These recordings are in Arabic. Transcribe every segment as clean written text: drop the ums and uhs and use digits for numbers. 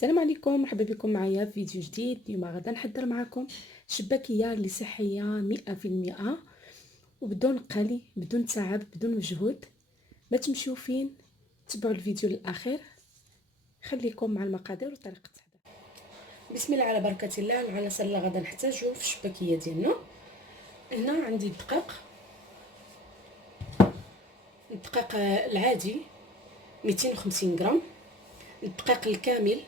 السلام عليكم، مرحبا بكم معايا في فيديو جديد. اليوم غادا نحضر معكم شباكيه اللي صحيه 100% وبدون قلي، بدون تعب، بدون مجهود. ما تمشيو فين، تبعوا الفيديو للاخير. خليكم مع المقادير وطريقه التحضير. بسم الله على بركه الله. العناصر اللي غادا نحتاجو في الشباكيه ديالنا، هنا عندي الدقيق العادي 250 غرام، الدقيق الكامل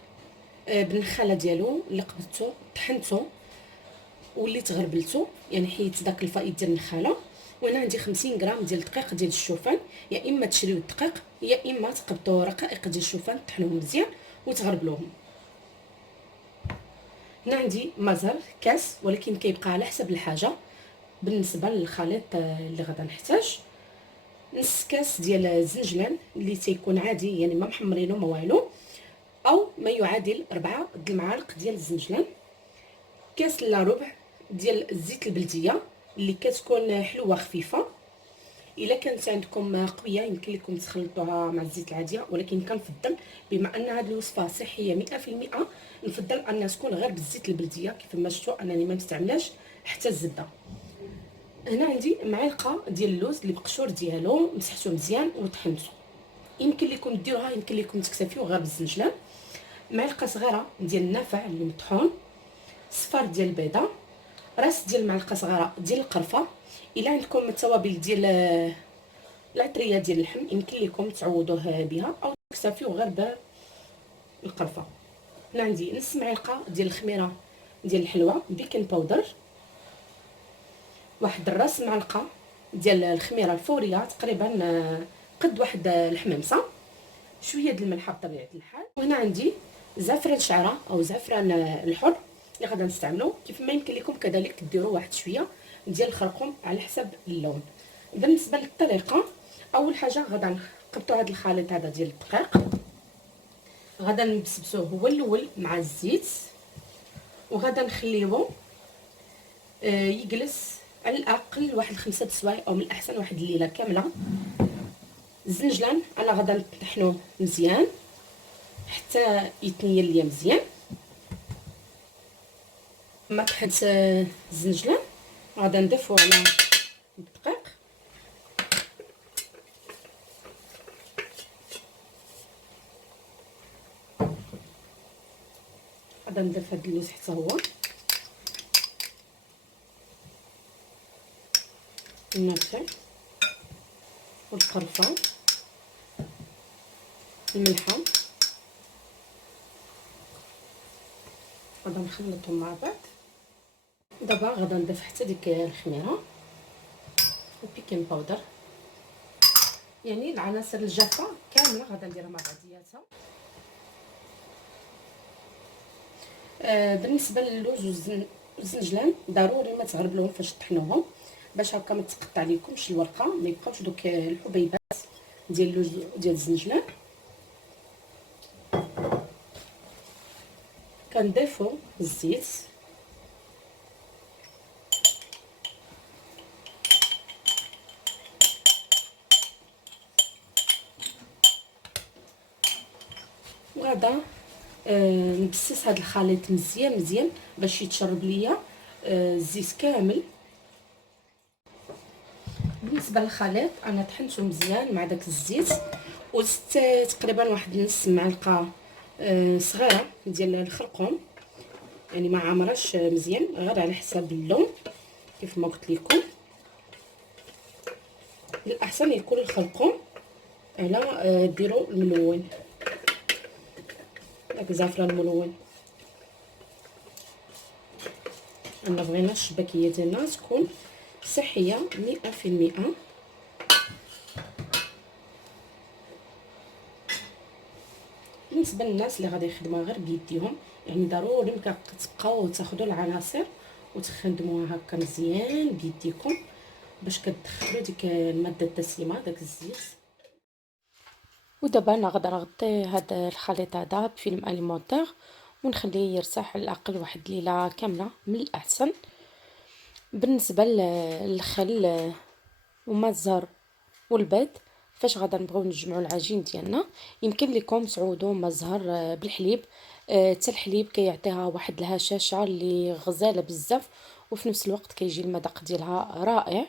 بالنخاله ديالو اللي قبضتو طحنتو وليت غربلتو، يعني حيت داك الفائض ديال النخاله. وهنا عندي 50 غرام ديال الدقيق ديال الشوفان، يا اما تشريو الدقيق يا اما تقبطوا رقائق ديال الشوفان طحنوهم مزيان وتغربلوهم. هنا عندي مازال كاس، ولكن كيبقى على حسب الحاجه. بالنسبه للخليط اللي غادا نحتاج، نص كاس ديال الزنجلان اللي تيكون عادي، يعني ما محمرينو ما والو، او ما يعادل 4 المعالق ديال الزنجلان. كاس الا ربع ديال الزيت البلديه اللي كتكون حلوه خفيفه. الا كانت عندكم قويه يمكن لكم تخلطوها مع الزيت العاديه، ولكن كنفضل بما ان هذه الوصفه صحيه 100% نفضل انها تكون غير بالزيت البلديه. كيف ما شفتوا انني ما مستعملاش حتى الزبده. هنا عندي معلقه ديال اللوز اللي بقشور ديالو مسحته مزيان وطحنته. يمكن لكم ديروها، يمكن لكم تكتفيو غير بالزنجلان. معلقه صغيره ديال النافع اللي مطحون، صفار ديال البيضه، راس ديال معلقه صغيره ديال القرفه. الا عندكم التوابل ديال العطريه ديال اللحم يمكن لكم تعوضوه بها او تكتفيو غير بالقرفه. هنا عندي نص معلقه ديال الخميره ديال الحلوه بيكن باودر، واحد الراس معلقه ديال الخميره الفوريه تقريبا قد واحد الحمامسه، شويه ديال الملح بطبيعه الحال. وهنا عندي زعفران شعره او زعفران الحر اللي غادا نستعملو. كيف ما يمكن لكم كذلك ديروا واحد شويه ديال الخرقوم على حسب اللون. بالنسبه للطريقه، اول حاجه غادا نقبطوا هذا الخليط هذا ديال الدقيق، غادا نبسبسوه هو الاول مع الزيت، وغادا نخليوه يجلس على الاقل واحد 5 سوايع، او من الاحسن واحد الليله كامله. الزنجلان انا غادا نطحنوه مزيان حتى يتنيل ليا مزيان. ما طحنت الزنجلان غادا نضيفو على الدقيق، غادا نضيف هاد اللوز حتى هو، النافع والقرفه الملحه، غادا نخلطهم مع بعض. دابا غادا نضيف حتى ديك الخميره والبيكين باودر، يعني العناصر الجافه كامله غادا نديرها مع بعضياتها. بالنسبه للوز والزنجلان ضروري ما تغربلوهم فاش طحنوهم، باش هكا ما تقطع لكمش الورقه، ما يبقاوش دوك الحبيبات ديال اللوز ديال الزنجلان. كنضيفوا الزيت، وغادا نبسس هذا الخليط مزيان مزيان باش يتشرب ليا الزيت كامل. بالنسبه للخليط انا طحنته مزيان مع داك الزيت، وزدت تقريبا واحد نص معلقه صغيره ديال الخرقوم، يعني ما عامراش مزيان غير على حساب اللون. كيف ما قلت لكم الاحسن يكون الخرقوم على ديروا الملون، داك الزعفران الملون. انا بغينا الشباكيه ديالنا تكون صحيه 100%. بالنسبه للناس اللي غادي يخدموها غير بيديهم، يعني ضروري ما تبقاو تاخذوا العناصر وتخدموها هكا مزيان بيديكم باش كتدخلوا ديك الماده الدسمه داك الزيت. ودابا انا غادي نغطي هذا الخليط هذا بفيلم اليمونتير ونخليه يرتاح على الاقل واحد ليله كامله من الاحسن. بالنسبه للخل وما الزهر والبيض، فاش غادا نبغيو نجمعوا العجين ديالنا يمكن لكم تعوضوا ما الزهر بالحليب حتى الحليب كيعطيها واحد الهشاشه اللي غزاله بزاف، وفي نفس الوقت كيجي المذاق ديالها رائع.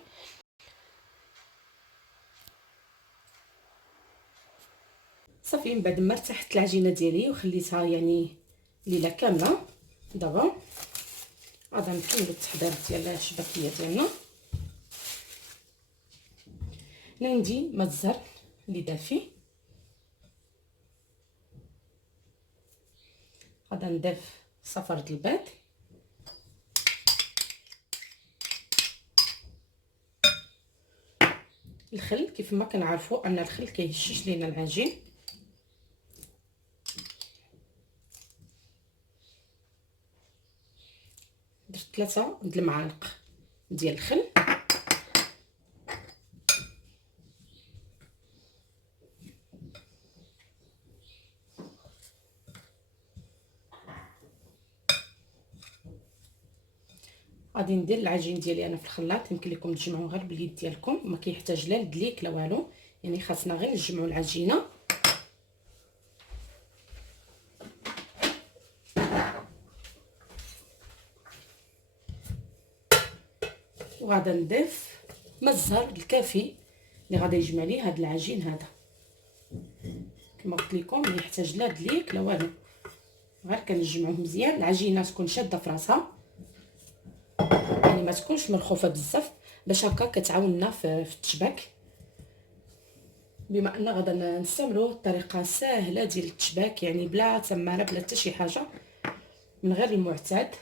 صافي من بعد ما ارتاحت العجينه ديالي وخليتها يعني ليله كامله، دابا غادي نكملوا التحضير ديال الشبكيه ديالنا. هنا عندي ماء الزهر اللي دافي، غادي نضيف صفر البيض، الخل كيف ما كنعرفوا ان الخل كيهشش لينا العجين. درت 3 د المعالق ديال الخل، غادي ندير العجين ديالي انا في الخلاط. يمكن لكم تجمعوا غير باليد ديالكم، ما كيحتاج لا لدليك لا والو، يعني خاصنا غير نجمعوا العجينه. وغادي نضيف ماء الزهر الكافي اللي غادي يجمع لي هذا العجين هذا. كما قلت لكم ما يحتاج لا دليك لا والو، غير كنجمعوه مزيان. العجينه تكون شاده في راسها، يعني ما تكونش مرخوفه بزاف، باش هكا كتعاوننا في التشباك. بما ان غادا نستعملوا الطريقه سهله ديال التشباك، يعني بلا تماره بلا حتى شي حاجه، من غير المعتاد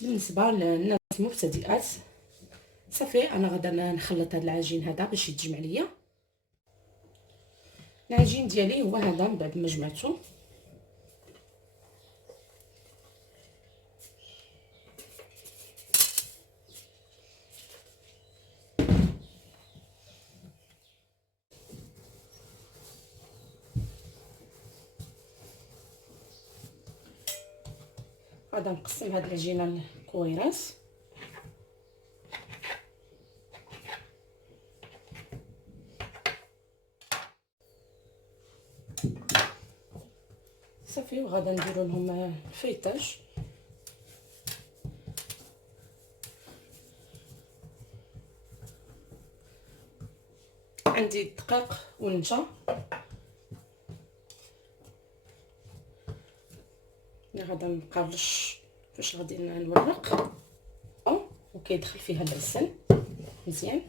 بالنسبه للناس المبتدئات. صافي انا غادا نخلط هذا العجين هذا باش يتجمع ليا. العجين ديالي هو هذا من بعد ما جمعته. غادا نقسم هاد العجينه لكويرات، صافي. وغادا نديرو لهم الفيطاج. عندي الدقيق والنشا اللي غادا نقرش فاش غادي نورق، وكيدخل فيها العسل مزيان.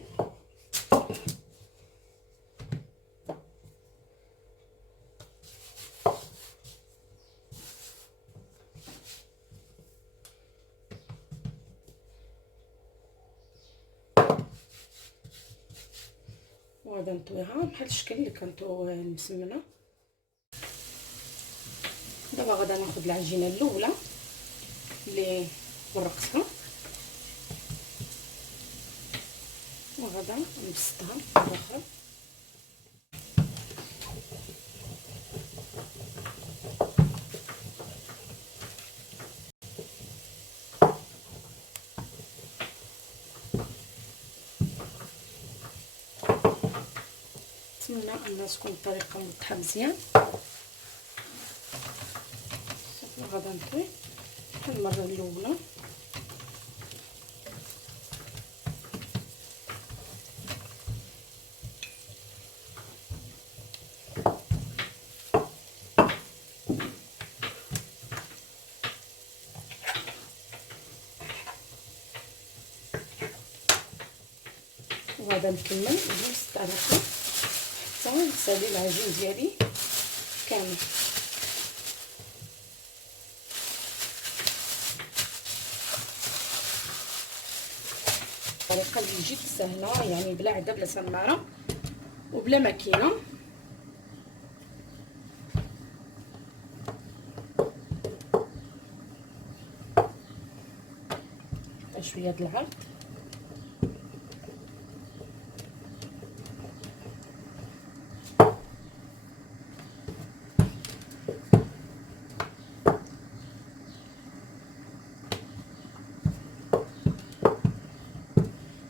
وغادا نطويها بحال الشكل اللي كنطويو المسمنه. دابا غادا ناخذ العجينه الاولى اللي ورقتها، وغادا نبسطها مره اخرى. نتمنى ان تكون الطريقه موضحه مزيان. صافي غادا نطوي بحال المره الاولى. وغادا نكمل بنفس الطريقه حتى نسالي العجين ديالي كامل. الطريقه اللي جد سهله، يعني بلا عدا بلا سماره وبلا ماكينه. شويه د العرض،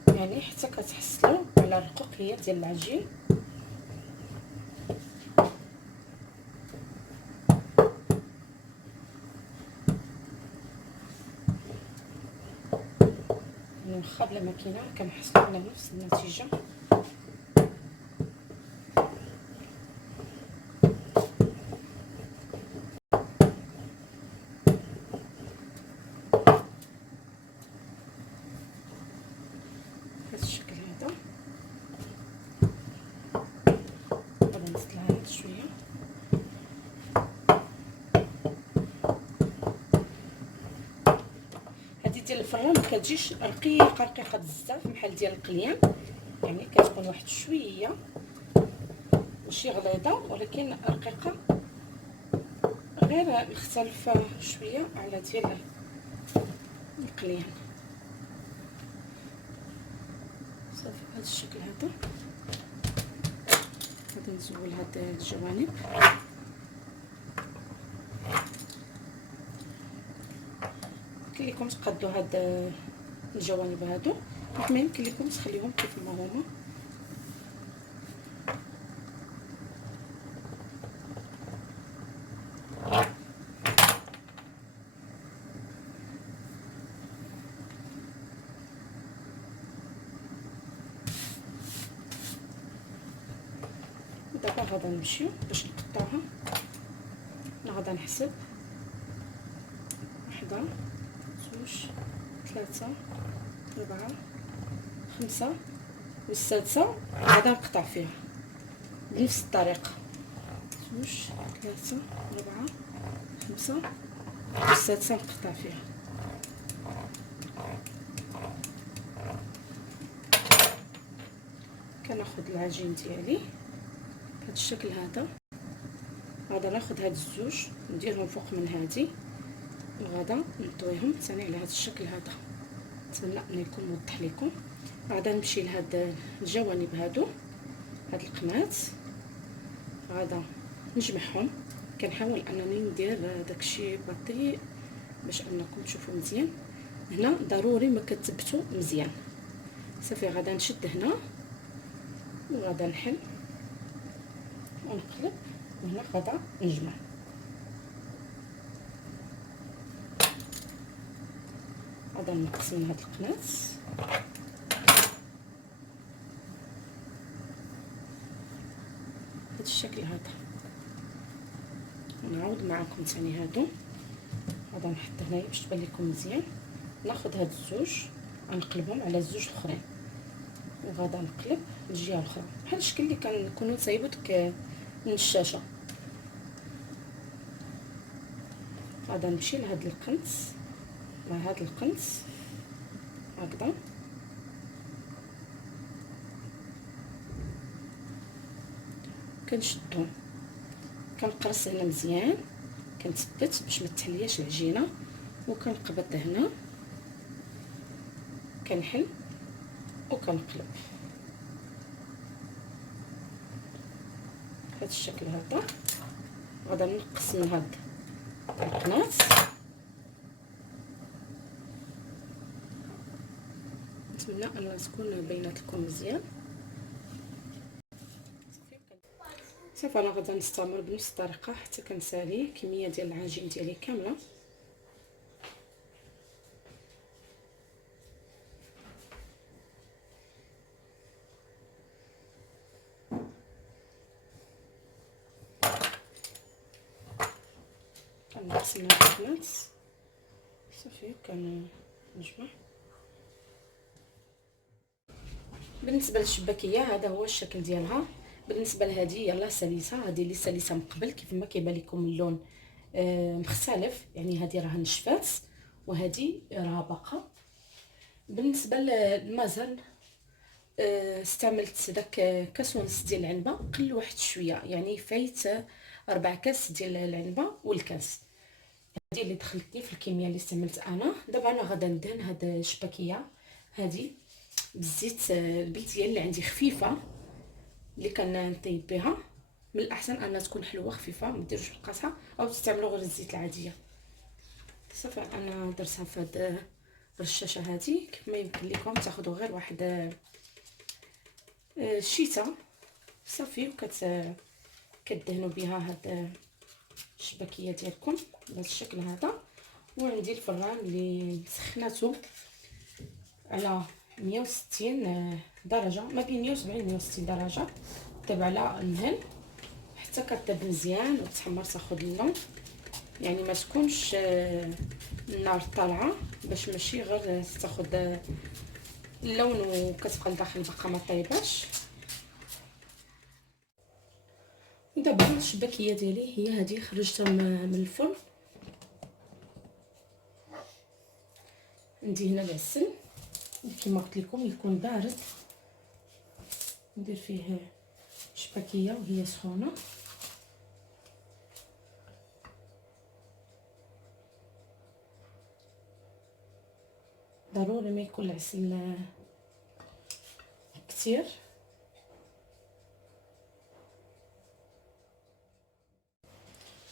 يعني حتى كتحصلوا على الرقوقيه ديال العجين. يعني واخا بلا ماكينه كنحصلوا على نفس النتيجه. بهذا الشكل هذا غادي نزيد لها شويه. هذه ديال الفران ما كتجيش رقيقه بزاف بحال ديال القليان، يعني كتكون واحد شويه ماشي غليظه ولكن رقيقه، غير مختلفه شويه على ديال القليان. صافي بهذا الشكل هذا غادي نزول هاد الجوانب. يمكن لكم تقادوا هاد الجوانب هادو، كما يمكن لكم تخليهم كيف ما هما. دابا غادا نمشيو باش نقطعوها. انا غادا نحسب 1 2 3 4 5 والسادسه غادا نقطع فيها بنفس الطريقه. 2 3 4 5 والسادسه نقطع فيها. كناخذ العجين ديالي بهذا الشكل هذا. غادا ناخذ هاد الزوج نديرهم فوق من هادي وغادا نطويهم ثاني على هذا الشكل هذا. نتمنى ان يكون موضح لكم. غادا نمشي لهاد الجوانب هادو، هاد القنات غادا نجمعهم. كنحاول انني ندير داكشي بطيء باش انكم تشوفوا مزيان. هنا ضروري ما كتثبتوا مزيان. صافي غادا نشد هنا وغادا نحل ونقلب، وهنا غادا نجمع. غادا نقص من هاد القنات بهذا الشكل هذا. ونعاود معكم ثاني هادو. غادا نحط هنايا باش تبان لكم مزيان. ناخذ هاد الزوج غنقلبهم على الزوج الاخرين وغادا نقلب الجهه الاخرى بحال الشكل اللي كنكونوا تصايبوا ديك من الشاشه. غادا نمشي لهاد القنت مع هاد القنت هكذا، كنشدهم كنقرص هنا مزيان، كنثبت باش ما تحلياش العجينه، وكنقبض هنا كنحل وكنقلب بهذا الشكل هذا. غادا نقص من هاد القنات. نتمنى ان تكون بينات لكم مزيان. صافي انا غادا نستمر بنفس الطريقه حتى كنسالي كميه ديال العجين ديالي كامله. كنقسم هاد القنات صافي كنجمع. بالنسبه للشباكيه هذا هو الشكل ديالها. بالنسبه لهذه يلاه سلسه، هذه اللي سلسه من قبل كيف ما كيبان لكم اللون مختلف، يعني هذه راه نشفات وهذه راه باقه. بالنسبه للمازال استعملت داك كاس ونص ديال العنبه، قل واحد شويه، يعني فايت 4 كاس ديال العنبه والكاس. هذه اللي دخلتني في الكميه اللي استعملت انا. دابا انا غادا ندهن هاد الشباكيه هذه بالزيت البلت ديالي اللي عندي خفيفه اللي كنطيب بها. من الاحسن انها تكون حلوه خفيفه، ما ديروش بالقاصحه او تستعملوا غير الزيت العاديه. صافي انا درتها في هاد الرشاشه هذه. كيف ما يمكن لكم تاخذوا غير واحد الشيته صافي كدهنوا بها هاد الشباكيه ديالكم بهذا الشكل هذا. وعندي الفران اللي سخناته على 160 درجه، ما بين 170 و 160 درجه. طيب على الدهن حتى كطيب مزيان وتحمر تاخذ اللون، يعني ما تكونش النار طالعه باش ماشي غير تاخذ اللون وكتبقى لداخل باقا ما طيباش. دابا الشباكيه ديالي هي هذه، خرجتها من الفرن. عندي هنا العسل كما قلت لكم يكون بارد، ندير فيه شباكيه وهي سخونه. ضروري ما يكون العسل كتير.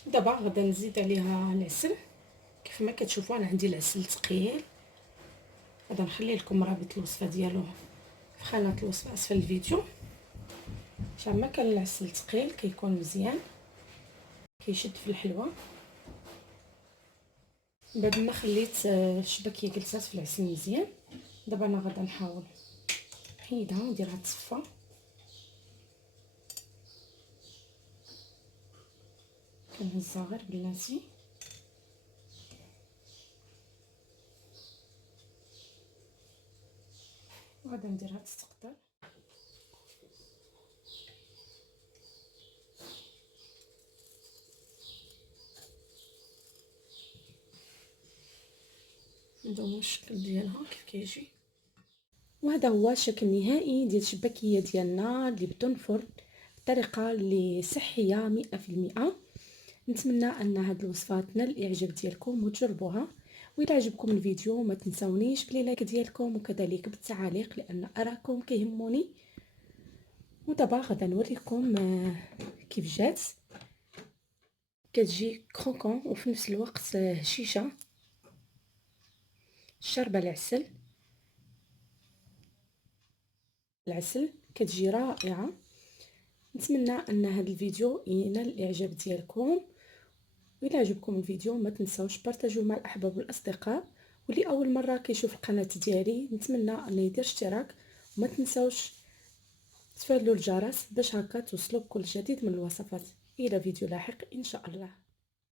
دابا غادا نزيد عليها العسل. كيف ما كتشوفوا انا عندي العسل ثقيل. غادا نخلي لكم رابط الوصفه ديالو في خانه الوصف اسفل الفيديو. ما كان العسل ثقيل كيكون مزيان كيشد في الحلوه. بعد ما خليت الشباكيه جلسات في العسل مزيان، دابا انا غادا نحاول نحيدها ونديرها تصفى. كنهزها غير بلاتي وغادا نديرها تستقطر. ندومو الشكل ديالها كيف كيجي. وهذا هو الشكل النهائي ديال الشباكيه ديالنا اللي بدون فرن، بطريقه اللي صحيه 100%. نتمنى ان هاد الوصفه تنال الاعجاب ديالكم وتجربوها. وإلا عجبكم الفيديو ما تنسونيش بلي لايك ديالكم وكذلك بالتعاليق لان اراكم كيهموني. ودابا غادا نوريكم كيف جات. كتجي كروكون وفي نفس الوقت هشيشه، شاربه العسل كتجي رائعه. نتمنى ان هذا الفيديو ينال الاعجاب ديالكم. وإلا عجبكم الفيديو ما تنساوش بارطاجيوه مع الاحباب والاصدقاء. واللي اول مره كيشوف القناه ديالي نتمنى انه يدير اشتراك، وما تنساوش تفعلوا الجرس باش هكا توصلوا بكل جديد من الوصفات. الى فيديو لاحق ان شاء الله.